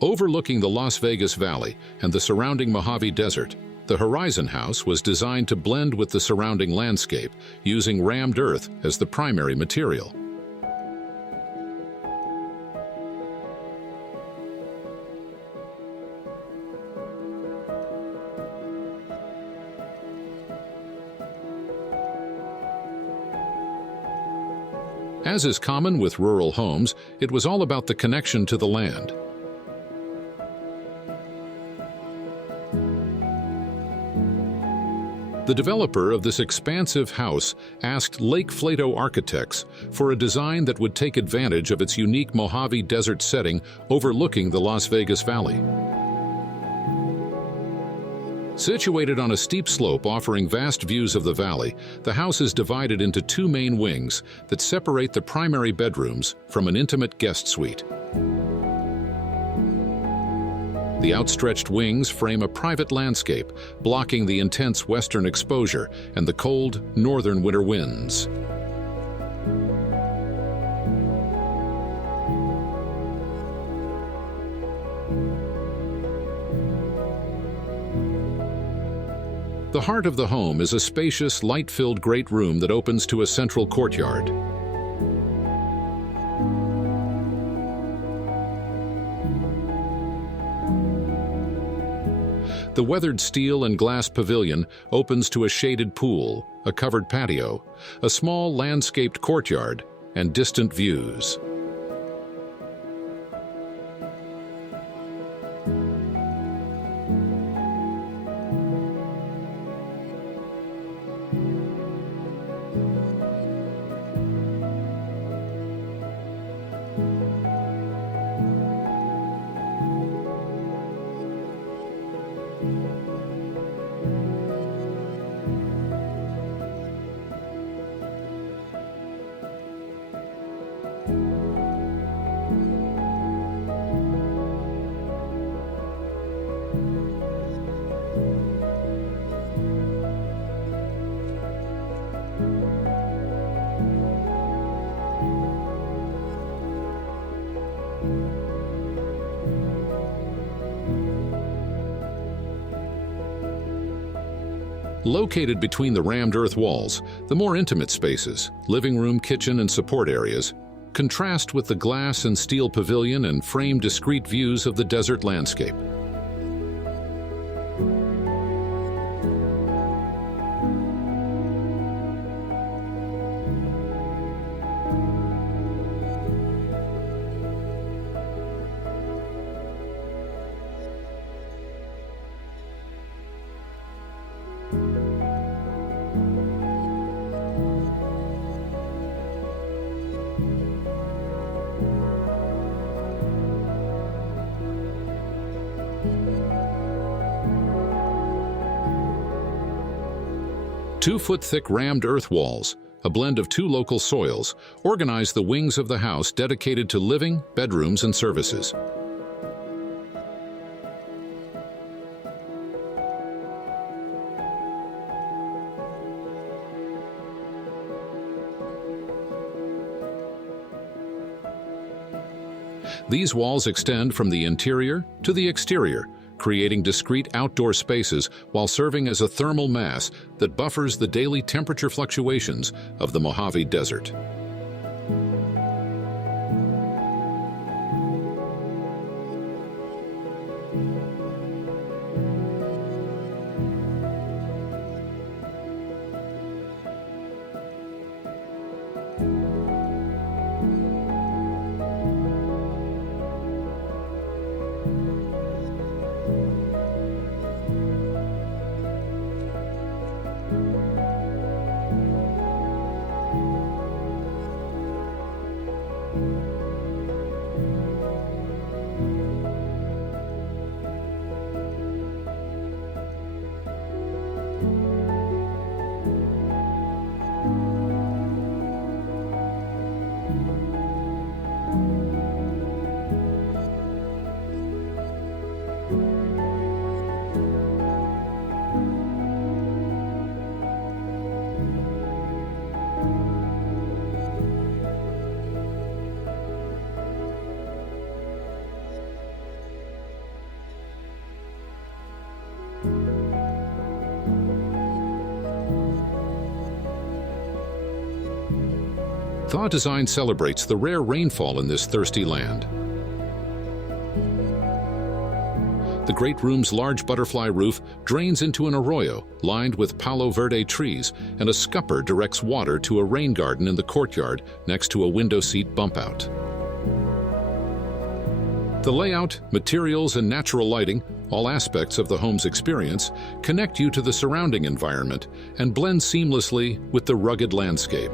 Overlooking the Las Vegas Valley and the surrounding Mojave Desert, the Horizon House was designed to blend with the surrounding landscape, using rammed earth as the primary material. As is common with rural homes, it was all about the connection to the land. The developer of this expansive house asked Lake Flato architects for a design that would take advantage of its unique Mojave Desert setting overlooking the Las Vegas Valley. Situated on a steep slope offering vast views of the valley, the house is divided into two main wings that separate the primary bedrooms from an intimate guest suite. The outstretched wings frame a private landscape, blocking the intense western exposure and the cold, northern winter winds. The heart of the home is a spacious, light-filled great room that opens to a central courtyard. The weathered steel and glass pavilion opens to a shaded pool, a covered patio, a small landscaped courtyard, and distant views. Located between the rammed earth walls, the more intimate spaces, living room, kitchen, and support areas, contrast with the glass and steel pavilion and frame discrete views of the desert landscape. Two-foot-thick rammed earth walls, a blend of two local soils, organize the wings of the house dedicated to living, bedrooms, and services. These walls extend from the interior to the exterior, creating discrete outdoor spaces while serving as a thermal mass that buffers the daily temperature fluctuations of the Mojave Desert. Thaw design celebrates the rare rainfall in this thirsty land. The great room's large butterfly roof drains into an arroyo lined with Palo Verde trees, and a scupper directs water to a rain garden in the courtyard next to a window seat bump out. The layout, materials, and natural lighting, all aspects of the home's experience, connect you to the surrounding environment and blend seamlessly with the rugged landscape.